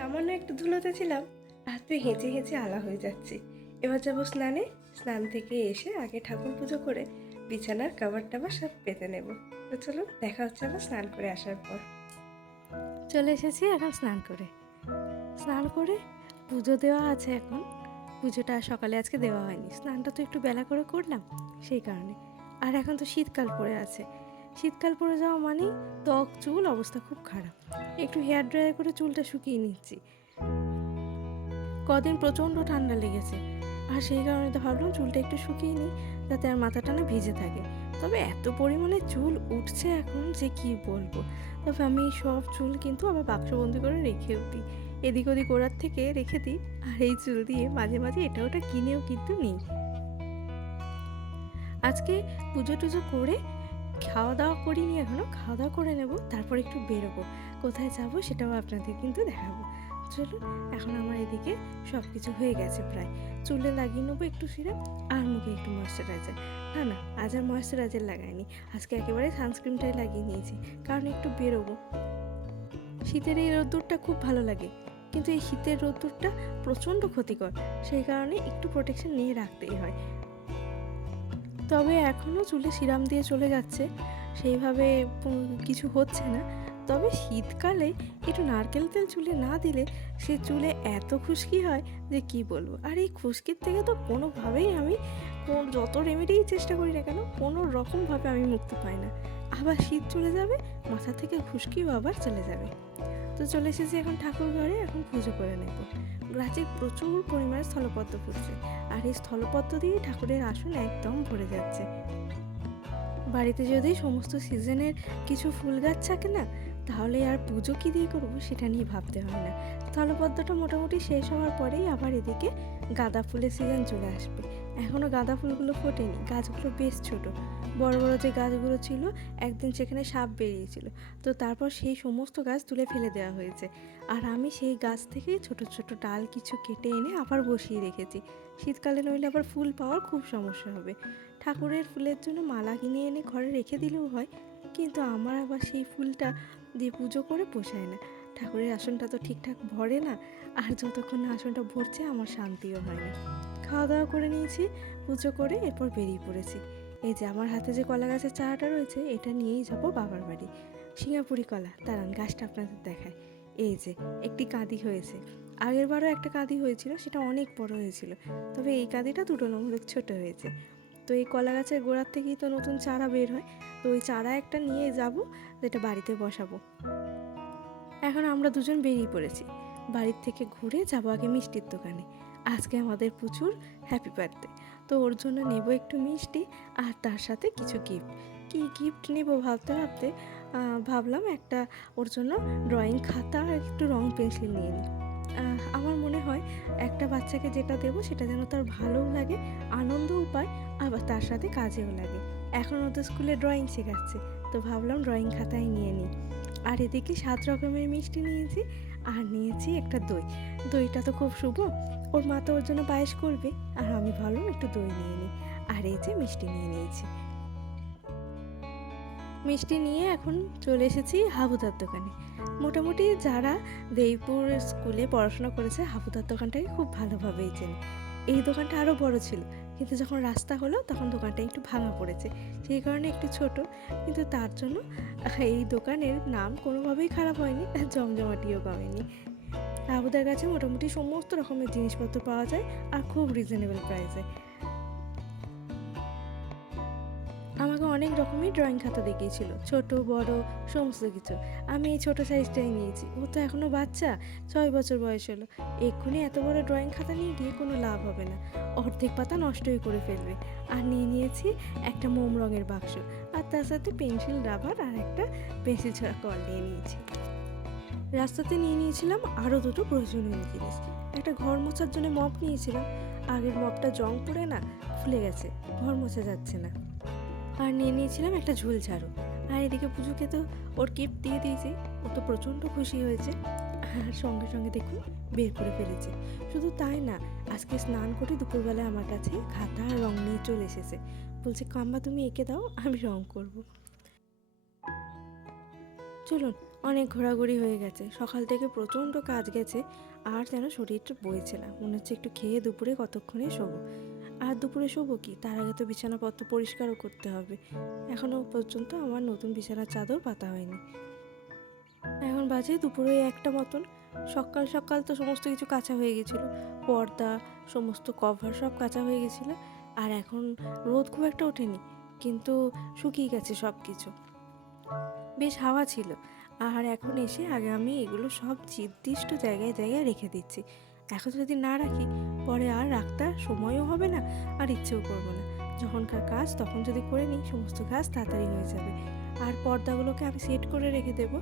সামান্য একটু ধুলোতে ছিলাম, আর তুই হেঁচে হেঁচে আলা হয়ে যাচ্ছি। এবার যাবো স্নানে। স্নান থেকে এসে আগে ঠাকুর পুজো করে বিছানার কভার টাভার সব পেতে নেব। তো চলো, দেখা হচ্ছে আবার স্নান করে আসার পর। চলে এসেছি এখন স্নান করে। স্নান করে পুজো দেওয়া আছে এখন। পুজোটা সকালে আজকে দেওয়া হয়নি, স্নানটা তো একটু বেলা করে করলাম সেই কারণে। আর এখন তো শীতকাল পড়ে আছে, শীতকাল পড়ে যাওয়া মানেই ত্বক চুল অবস্থা খুব খারাপ। একটু হেয়ার ড্রায়ার করে চুলটা শুকিয়ে নিচ্ছি। কদিন প্রচণ্ড ঠান্ডা লেগেছে, আর সেই কারণে তো ভাবলাম চুলটা একটু শুকিয়ে নিই, যাতে আর মাথাটা না ভিজে থাকে। তবে এত পরিমাণে চুল উঠছে এখন যে কি বলবো। তবে আমি সব চুল কিন্তু আবার বাক্সবন্দি করে রেখেও দিই, এদিক ওদিক ওড়ার থেকে রেখে দিই। আর এই চুল দিয়ে মাঝে মাঝে এটা ওটা কিনেও কিন্তু নিই। আজকে পুজো টুজো করে খাওয়া দাওয়া করিনি, এখনও খাওয়া দাওয়া করে নেব, তারপর একটু বেরোবো। কোথায় যাব সেটাও আপনাদের কিন্তু দেখাবো। চলুন, এখন আমার এদিকে সব কিছু হয়ে গেছে প্রায়। চুলে লাগিয়ে নেবো একটু সিরাম, আর মুখে একটু ময়েশ্চারাইজার। না না, আজ আর ময়েশ্চারাইজার লাগাইনি, আজকে একেবারে সানস্ক্রিনটাই লাগিয়ে নিয়েছি, কারণ একটু বেরোবো। শীতের এই রোদ্দুরটা খুব ভালো লাগে, কিন্তু এই শীতের রোদ্দুরটা প্রচণ্ড ক্ষতিকর, সেই কারণে একটু প্রোটেকশন নিয়ে রাখতেই হয়। তবে এখনও চুলে সিরাম দিয়ে চলে যাচ্ছে, সেইভাবে কিছু হচ্ছে না। তবে শীতকালে একটু নারকেল তেল চুলে না দিলে সে চুলে এত খুশকি হয় যে কি বলবো। আর এই খুশকির থেকে তো কোনোভাবেই আমি যত রেমেডিই চেষ্টা করি না কেন, কোনো রকমভাবে আমি মুক্তি পাই না। আবার শীত চলে যাবে, মাথা থেকে খুশকিও আবার চলে যাবে। তো চলে এসেছি এখন ঠাকুর ঘরে, এখন পুজো করে নেব। গাছে প্রচুর পরিমাণে স্থলপদ্ম ফুটছে, আর এই স্থলপদ্ম দিয়ে ঠাকুরের আসন একদম ভরে যাচ্ছে। বাড়িতে যদি সমস্ত সিজনের কিছু ফুল গাছ থাকে না, তাহলে আর পুজো কী দিয়ে করবো সেটা নিয়ে ভাবতে হয় না। স্থলপদ্মটা মোটামুটি শেষ হওয়ার পরেই আবার এদিকে গাঁদা ফুলের সিজন চলে আসবে। এখনও গাঁদা ফুলগুলো ফোটেনি, গাছগুলো বেশ ছোট। বড় বড় যে গাছগুলো ছিল, একদিন সেখানে সাপ বেরিয়েছিল, তো তারপর সেই সমস্ত গাছ তুলে ফেলে দেওয়া হয়েছে। আর আমি সেই গাছ থেকে ছোট ছোট ডাল কিছু কেটে এনে আবার বসিয়ে রেখেছি। শীতকালে নইলে আবার ফুল পাওয়ার খুব সমস্যা হবে। ঠাকুরের ফুলের জন্য মালা কিনে এনে ঘরে রেখে দিলেও হয়, কিন্তু আমার আবার সেই ফুলটা দিয়ে পুজো করে পোষায় না। ঠাকুরের আসনটা তো ঠিকঠাক ভরে না, আর যতক্ষণ না আসনটা ভরছে আমার শান্তিও হয় না। খাওয়া দাওয়া করে নিয়েছি, পুজো করে এরপর বেরিয়ে পড়েছি। এই যে আমার হাতে যে কলা গাছের চারাটা রয়েছে, এটা নিয়েই যাবো বাবার বাড়ি। সিঙ্গাপুরি কলা, দাঁড়ান গাছটা আপনাদের দেখায়। এই যে একটি কাঁদি হয়েছে, আগের বারও একটা কাঁদি হয়েছিল, সেটা অনেক বড় হয়েছিল, তবে এই কাঁদিটা তুলনামূলক অনেক ছোটো হয়েছে। তো এই কলা গাছের গোড়ার থেকেই তো নতুন চারা বের হয়, তো ওই চারা একটা নিয়ে যাব, যেটা বাড়িতে বসাবো। এখন আমরা দুজন বেরিয়ে পড়েছি, বাড়ির থেকে ঘুরে যাবো আগে মিষ্টির দোকানে। আজকে আমাদের প্রচুর হ্যাপি বার্থডে, তো ওর জন্য নেব একটু মিষ্টি, আর তার সাথে কিছু গিফট। কী গিফট নেব ভাবতে ভাবতে ভাবলাম একটা ওর জন্য ড্রয়িং খাতা আর একটু রং পেন্সিল নিয়ে নিই। আমার মনে হয় একটা বাচ্চাকে যেটা দেবো সেটা যেন তার ভালোও লাগে, আনন্দও পায়, আবার তার সাথে কাজেও লাগে। এখন ওদের স্কুলে ড্রয়িং শেখাচ্ছে, তো ভাবলাম ড্রয়িং খাতায় নিয়ে নিই। আর এদিকে 7 রকমের মিষ্টি নিয়েছি, আর নিয়েছি একটা দই। দইটা তো খুব শুভ, ওর মা তো ওর জন্য পায়েস করবে, আর আমি ভাবলাম একটু দই নিয়ে নিই। আর এই যে মিষ্টি নিয়ে নিয়েছি। মিষ্টি নিয়ে এখন চলে এসেছি হাবুদার দোকানে। মোটামুটি যারা দেইপুর স্কুলে পড়াশোনা করেছে হাবুদার দোকানটাকে খুব ভালোভাবেই চেনে। এই দোকানটা আরও বড় ছিল, কিন্তু যখন রাস্তা হলো তখন দোকানটা একটু ভাঙা পড়েছে, সেই কারণে একটু ছোট। কিন্তু তার জন্য এই দোকানের নাম কোনোভাবেই খারাপ হয়নি, আর জমজমাটিও কমেনি। হাবুদার কাছে মোটামুটি সমস্ত রকমের জিনিসপত্র পাওয়া যায়, আর খুব রিজনেবল প্রাইসে। আমাকে অনেক রকমের ড্রয়িং খাতা দেখিয়েছিল, ছোট বড় সমস্ত কিছু। আমি এই ছোটো সাইজটাই নিয়েছি, ও তো এখনও বাচ্চা, 6 বছর বয়স হলো। এক্ষুনি এত বড় ড্রয়িং খাতা নিয়ে গিয়ে কোনো লাভ হবে না, অর্ধেক পাতা নষ্টই করে ফেলবে। আর নিয়ে নিয়েছি একটা মোম রঙের বাক্স, আর তার সাথে পেন্সিল, রাবার আর একটা পেন্সিল ছাড়া কল নিয়ে নিয়েছি। রাস্তাতে নিয়ে নিয়েছিলাম আরও দুটো প্রয়োজনীয় জিনিস। একটা ঘর মোছার জন্য মপ নিয়েছিলাম, আগের মপটা জং পড়ে না ফুলে গেছে, ঘর মোছা যাচ্ছে না। আর নিয়ে নিয়েছিলাম একটা ঝুল ঝাড়ু। আর এদিকে পুজোকে তো ওর গিফট দিয়ে দিয়েছি, ও তো প্রচণ্ড খুশি হয়েছে, আর সঙ্গে সঙ্গে দেখুন বের করে ফেলেছে। শুধু তাই না, আজকে স্নান করে দুপুরবেলায় আমার কাছে খাতা আর রং নিয়ে চলে এসেছে, বলছে কাম্মা তুমি এঁকে দাও, আমি রং করব। চলুন অনেক ঘোরাঘুরি হয়ে গেছে, সকাল থেকে প্রচণ্ড কাজ গেছে, আর যেন শরীরটা বইছে না, মনে হচ্ছে একটু খেয়ে দুপুরে কতক্ষণে শোবো। আর দুপুরে শোবো কি, তার আগে তো বিছানাপত্র পরিষ্কারও করতে হবে। এখনও পর্যন্ত আমার নতুন বিছানার চাদর পাতা হয়নি। এখন বাজে দুপুরে একটা মতন। সকাল সকাল তো সমস্ত কিছু কাচা হয়ে গেছিলো, পর্দা, সমস্ত কভার সব কাচা হয়ে গেছিলো। আর এখন রোদ খুব একটা ওঠেনি, কিন্তু শুকিয়ে গেছে সব কিছু, বেশ হাওয়া ছিল। আর এখন এসে আগে আমি এগুলো সব নির্দিষ্ট জায়গায় জায়গায় রেখে দিচ্ছি। এখন যদি না রাখি, পরে আর রাখতে সময়ও হবে না, আর ইচ্ছেও করবো না। যখনকার কাজ তখন যদি করে নিই, সমস্ত কাজ তাড়াতাড়ি হয়ে যাবে। আর পর্দাগুলোকে আমি সেট করে রেখে দেবো।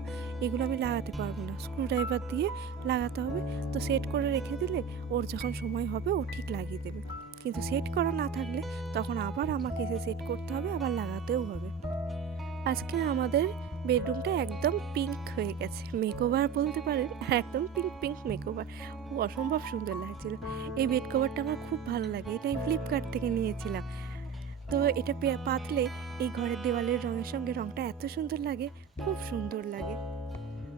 এগুলো আমি লাগাতে পারবো না, স্ক্রুড্রাইভার দিয়ে লাগাতে হবে। তো সেট করে রেখে দিলে ওর যখন সময় হবে ও ঠিক লাগিয়ে দেবে। কিন্তু সেট করা না থাকলে তখন আবার আমাকে এসে সেট করতে হবে, আবার লাগাতেও হবে। আজকে আমাদের বেডরুমটা একদম পিঙ্ক হয়ে গেছে, মেকওভার বলতে পারেন, একদম পিঙ্ক পিঙ্ক মেকওভার। অসম্ভব সুন্দর লাগছিল। এই বেড কভারটা আমার খুব ভালো লাগে, এটা আমি ফ্লিপকার্ট থেকে নিয়েছিলাম। তো এটা পাতলে এই ঘরের দেওয়ালের রঙের সঙ্গে রঙটা এত সুন্দর লাগে, খুব সুন্দর লাগে।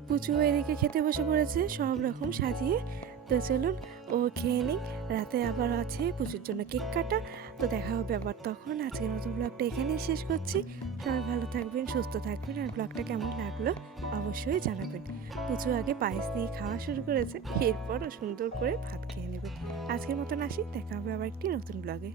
পুচু এদিকে খেতে বসে পড়েছে সব রকম সাজিয়ে। তো চলুন ও খেয়ে নিক, রাতে আবার আছে পুচুর জন্য কেক কাটা। তো দেখা হবে আবার তখন। আজকের মতো ব্লগটা এখানেই শেষ করছি। সবাই ভালো থাকবেন, সুস্থ থাকবেন, আর ব্লগটা কেমন লাগলো অবশ্যই জানাবেন। পুচু আগে পায়েস দিয়ে খাওয়া শুরু করেছে, এরপর ও সুন্দর করে ভাত খেয়ে নেবে। আজকের মতন আসি, দেখা হবে আবার একটি নতুন ব্লগে।